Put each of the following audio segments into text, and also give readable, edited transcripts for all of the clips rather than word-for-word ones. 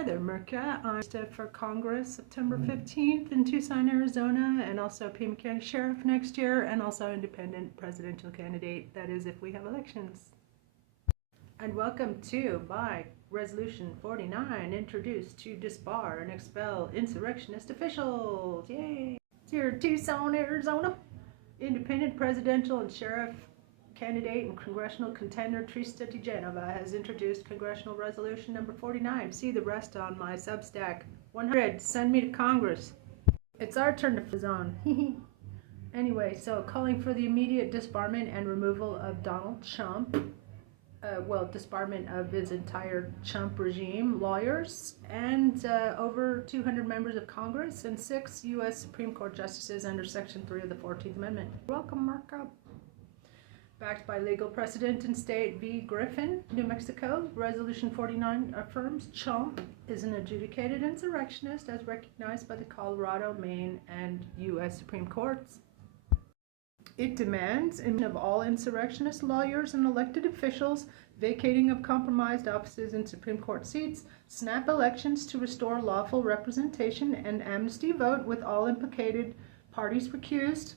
Hi there, Mirka. I'm for Congress September 15th in Tucson, Arizona, and also Pima County Sheriff next year, and also independent presidential candidate, that is if we have elections. And welcome to by Resolution 49, introduced to disbar and expel insurrectionist officials. Yay! Here, Tucson, Arizona, independent presidential and sheriff candidate and congressional contender Trista DeGenova has introduced Congressional Resolution number 49. See the rest on my Substack. 100. Send me to Congress. It's our turn to fizz on. Anyway, so calling for the immediate disbarment and removal of Donald Trump. Disbarment of his entire Trump regime, lawyers, and over 200 members of Congress and 6 U.S. Supreme Court justices under Section 3 of the 14th Amendment. Welcome, Markup. Backed by legal precedent in State v. Griffin, New Mexico, Resolution 49 affirms Trump is an adjudicated insurrectionist as recognized by the Colorado, Maine, and U.S. Supreme Courts. It demands of all insurrectionist lawyers and elected officials, vacating of compromised offices in Supreme Court seats, snap elections to restore lawful representation, and amnesty vote with all implicated parties recused.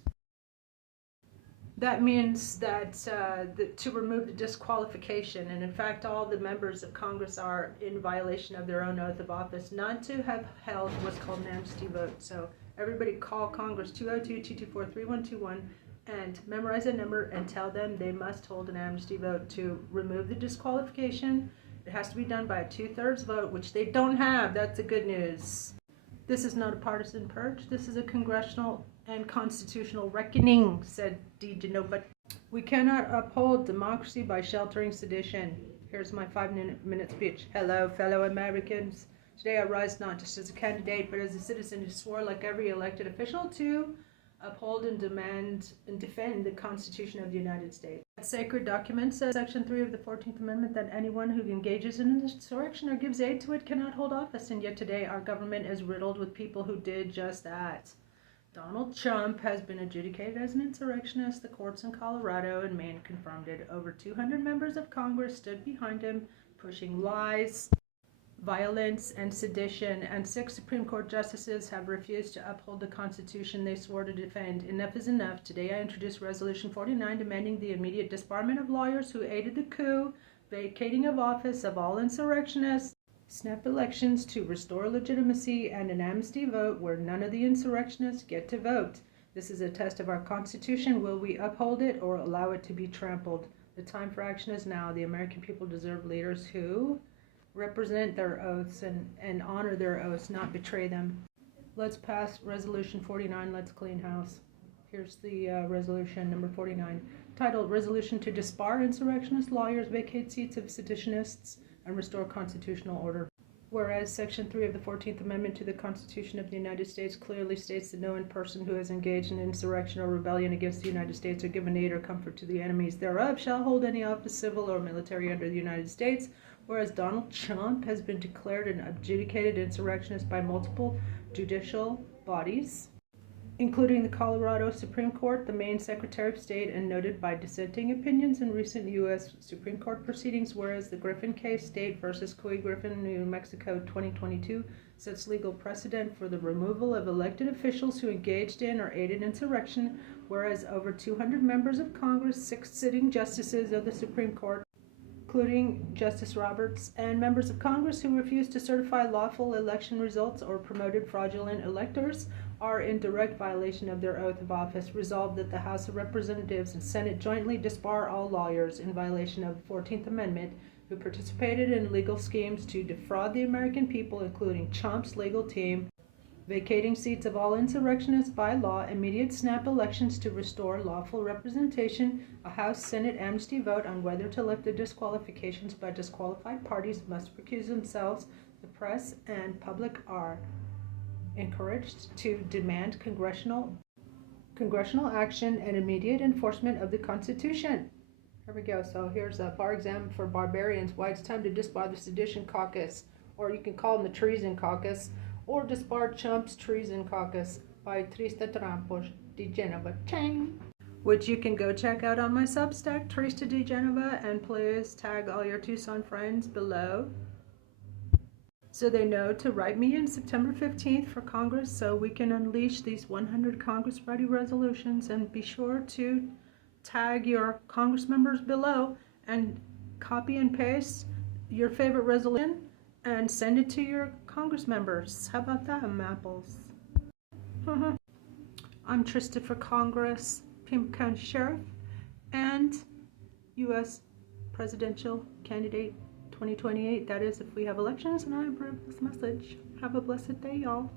That means that to remove the disqualification, and in fact all the members of Congress are in violation of their own oath of office not to have held what's called an amnesty vote. So everybody call Congress 202-224-3121 and memorize that number and tell them they must hold an amnesty vote to remove the disqualification. It has to be done by a 2/3 vote, which they don't have. That's the good news. This is not a partisan purge. This is a congressional and constitutional reckoning, said DeGenova. We cannot uphold democracy by sheltering sedition. Here's my 5-minute speech. Hello, fellow Americans. Today I rise not just as a candidate, but as a citizen who swore, like every elected official, to uphold and demand and defend the Constitution of the United States. That sacred document says, Section 3 of the 14th Amendment, that anyone who engages in an insurrection or gives aid to it cannot hold office, and yet today our government is riddled with people who did just that. Donald Trump has been adjudicated as an insurrectionist. The courts in Colorado and Maine confirmed it. Over 200 members of Congress stood behind him, pushing lies, violence, and sedition, and 6 Supreme Court justices have refused to uphold the Constitution they swore to defend. Enough is enough. Today I introduce Resolution 49 demanding the immediate disbarment of lawyers who aided the coup, vacating of office of all insurrectionists, snap elections to restore legitimacy, and an amnesty vote where none of the insurrectionists get to vote. This is a test of our Constitution. Will we uphold it or allow it to be trampled? The time for action is now. The American people deserve leaders who represent their oaths and honor their oaths, not betray them. Let's pass Resolution 49. Let's clean house. Here's the resolution number 49, titled Resolution to Disbar Insurrectionist Lawyers, Vacate Seats of Seditionists, and Restore Constitutional Order. Whereas Section 3 of the 14th Amendment to the Constitution of the United States clearly states that no person who has engaged in insurrection or rebellion against the United States or given aid or comfort to the enemies thereof shall hold any office, civil or military, under the United States. Whereas Donald Trump has been declared an adjudicated insurrectionist by multiple judicial bodies, including the Colorado Supreme Court, the Maine Secretary of State, and noted by dissenting opinions in recent U.S. Supreme Court proceedings, whereas the Griffin case, State versus Griffin, New Mexico, 2022, sets legal precedent for the removal of elected officials who engaged in or aided insurrection, whereas over 200 members of Congress, 6 sitting justices of the Supreme Court, including Justice Roberts, and members of Congress who refused to certify lawful election results or promoted fraudulent electors, are in direct violation of their oath of office. Resolved that the House of Representatives and Senate jointly disbar all lawyers in violation of the 14th Amendment who participated in legal schemes to defraud the American people, including Trump's legal team, vacating seats of all insurrectionists by law, immediate snap elections to restore lawful representation, a House Senate amnesty vote on whether to lift the disqualifications by disqualified parties must recuse themselves. The press and public are encouraged to demand congressional action and immediate enforcement of the Constitution. Here we go. So here's a bar exam for barbarians. Why it's time to disbar the Sedition Caucus, or you can call them the Treason Caucus, or disbar Trump's Treason Caucus by Trista DeGenova, which you can go check out on my Substack, Trista DeGenova, and please tag all your Tucson friends below. so they know to write me in September 15th for Congress so we can unleash these 100 Congress-ready resolutions. And be sure to tag your Congress members below and copy and paste your favorite resolution and send it to your Congress members. How about that, apples? I'm Trista for Congress, Pima County Sheriff, and U.S. Presidential Candidate 2028. That is if we have elections, and I approve this message. Have a blessed day, y'all.